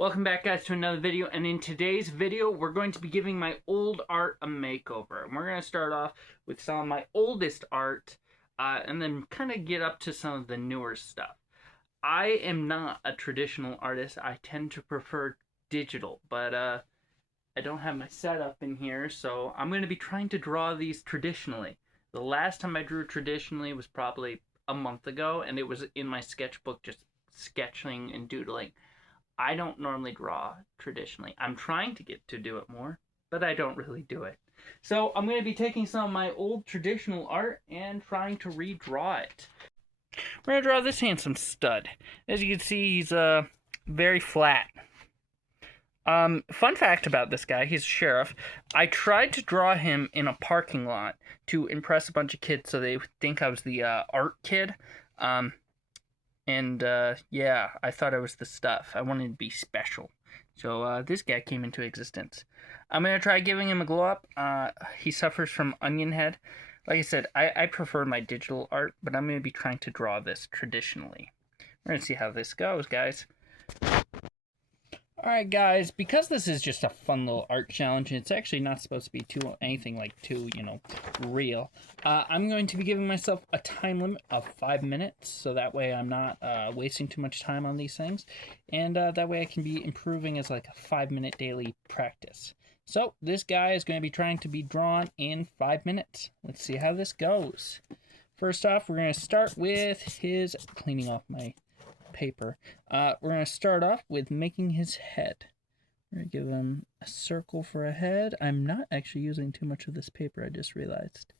Welcome back, guys, to another video, and in today's video we're going to be giving my old art a makeover. And we're going to start off with some of my oldest art and then kind of get up to some of the newer stuff. I am not a traditional artist. I tend to prefer digital, but I don't have my setup in here, so I'm going to be trying to draw these traditionally. The last time I drew traditionally was probably a month ago, and it was in my sketchbook just sketching and doodling. I don't normally draw traditionally. I'm trying to get to do it more, but I don't really do it. So I'm going to be taking some of my old traditional art and trying to redraw it. We're going to draw this handsome stud. As you can see, he's very flat. Fun fact about this guy, he's a sheriff. I tried to draw him in a parking lot to impress a bunch of kids so they would think I was the art kid. Yeah, I thought I was the stuff. I wanted to be special. So this guy came into existence. I'm going to try giving him a glow up. He suffers from onion head. Like I said, I prefer my digital art, but I'm going to be trying to draw this traditionally. We're going to see how this goes, guys. Alright guys, because this is just a fun little art challenge, and it's actually not supposed to be anything too, real, I'm going to be giving myself a time limit of 5 minutes, so that way I'm not wasting too much time on these things, and that way I can be improving as like a 5-minute daily practice. So this guy is going to be trying to be drawn in 5 minutes. Let's see how this goes. First off, we're going to start with his cleaning off my paper. We're going to start off with making his head. We're going to give him a circle for a head. I'm not actually using too much of this paper, I just realized.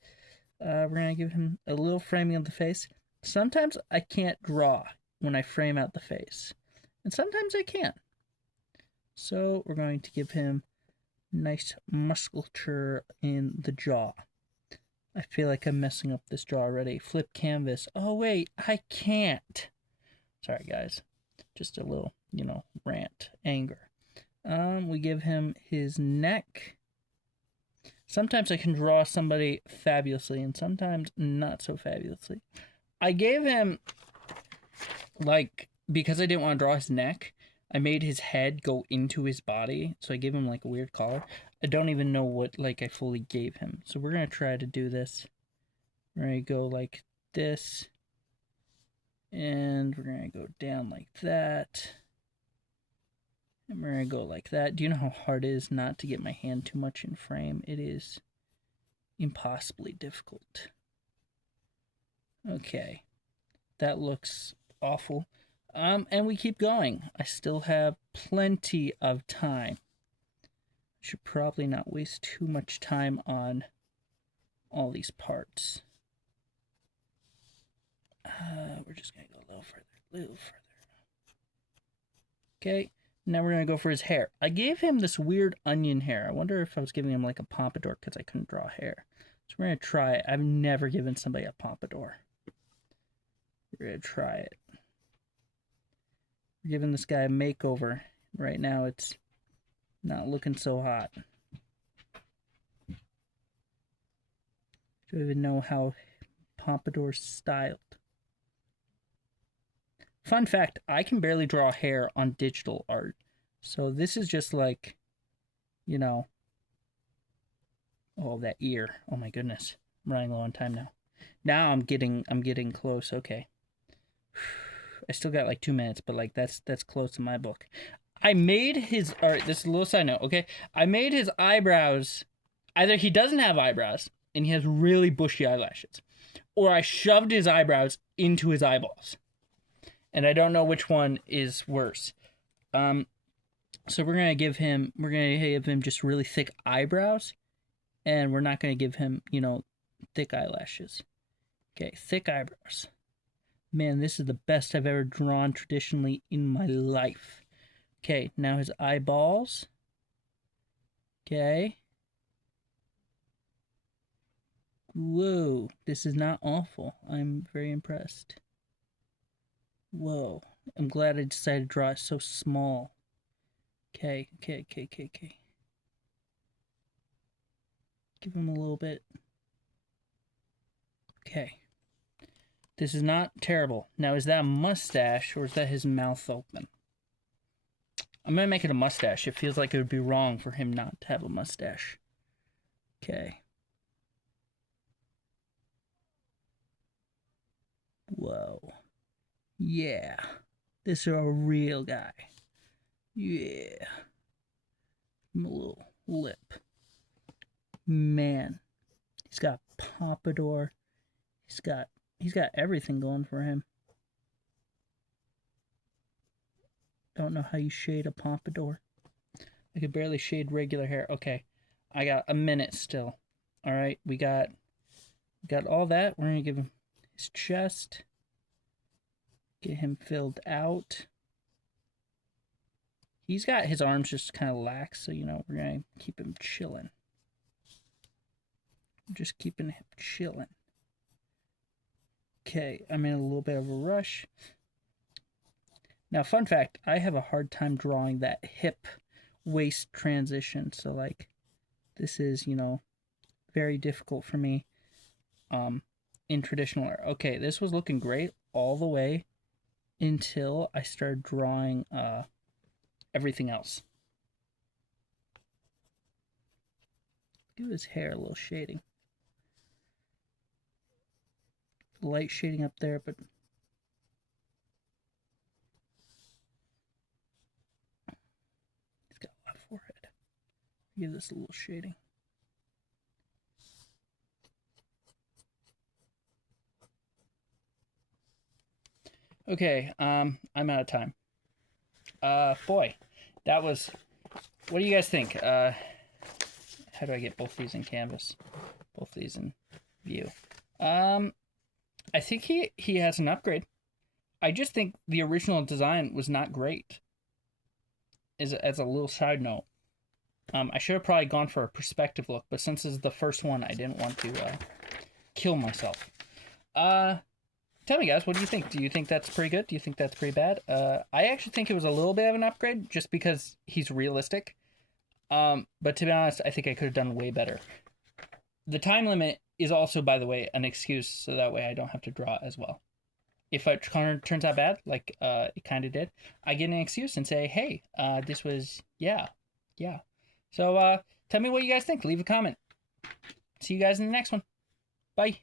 We're going to give him a little framing of the face. Sometimes I can't draw when I frame out the face, and sometimes I can. So we're going to give him nice musculature in the jaw. I feel like I'm messing up this jaw already. Flip canvas. Oh wait, I can't. Sorry, guys. Just a little, rant, anger. We give him his neck. Sometimes I can draw somebody fabulously, and sometimes not so fabulously. I gave him, because I didn't want to draw his neck, I made his head go into his body, so I gave him, a weird collar. I don't even know what, I fully gave him. So we're going to try to do this. We're going to go like this. And we're going to go down like that. And we're going to go like that. Do you know how hard it is not to get my hand too much in frame? It is impossibly difficult. Okay. That looks awful. And we keep going. I still have plenty of time. Should probably not waste too much time on all these parts. We're just going to go a little further, Okay, now we're going to go for his hair. I gave him this weird onion hair. I wonder if I was giving him a pompadour because I couldn't draw hair. So we're going to try it. I've never given somebody a pompadour. We're going to try it. We're giving this guy a makeover. Right now it's not looking so hot. Don't even know how pompadour's styled. Fun fact, I can barely draw hair on digital art. So this is just oh, that ear. Oh my goodness. I'm running low on time now. Now I'm getting close. Okay. I still got 2 minutes, but that's close to my book. I made his art. This is a little side note, okay? I made his eyebrows. Either he doesn't have eyebrows and he has really bushy eyelashes, or I shoved his eyebrows into his eyeballs. And I don't know which one is worse. So we're gonna give him just really thick eyebrows, and we're not gonna give him, thick eyelashes. Okay, thick eyebrows. Man, this is the best I've ever drawn traditionally in my life. Okay, now his eyeballs. Okay. Whoa, this is not awful. I'm very impressed. Whoa, I'm glad I decided to draw it so small. Okay. Give him a little bit. Okay. This is not terrible. Now, is that a mustache or is that his mouth open? I'm gonna make it a mustache. It feels like it would be wrong for him not to have a mustache. Okay. Whoa. Yeah. This is a real guy. Yeah. A little lip. Man. He's got pompadour. He's got everything going for him. Don't know how you shade a pompadour. I could barely shade regular hair. Okay. I got a minute still. Alright, we got all that. We're gonna give him his chest. Get him filled out. He's got his arms just kind of lax, so we're gonna keep him chilling. Just keeping him chilling. Okay, I'm in a little bit of a rush. Now, fun fact, I have a hard time drawing that hip waist transition. So, like, this is, very difficult for me in traditional art. Okay, this was looking great all the way until I started drawing everything else. Give his hair a little shading. Light shading up there, but he's got a lot of forehead. Give this a little shading. Okay, I'm out of time. Boy, that was. What do you guys think? How do I get both these in canvas? Both these in view. I think he has an upgrade. I just think the original design was not great. As a little side note, I should have probably gone for a perspective look, but since this is the first one, I didn't want to kill myself. Tell me, guys, what do you think? Do you think that's pretty good? Do you think that's pretty bad? I actually think it was a little bit of an upgrade, just because he's realistic. But to be honest, I think I could have done way better. The time limit is also, by the way, an excuse, so that way I don't have to draw as well. If it turns out bad, like it kind of did, I get an excuse and say, hey, this was, yeah. So tell me what you guys think. Leave a comment. See you guys in the next one. Bye.